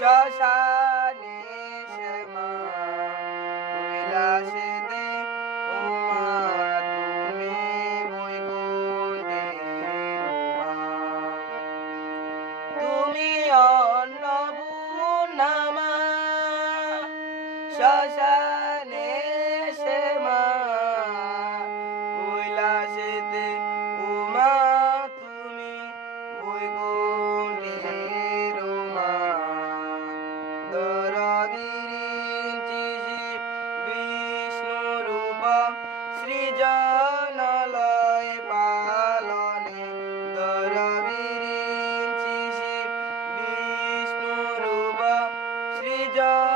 শ্মশানে শ্যামা কৈলাসেতে উমা তুমি বৈকুণ্ঠে রমা তুমি অন্নপূর্ণা মা শ্মশানে শ্যামা কৈলাসেতে উমা তুমি বৈকুণ্ঠে রমা দরবিরিঞ্চি বিষ্ণুরূপ সৃজনলয় পালনে দরবিরিঞ্চি বিষ্ণুরূপ সৃজন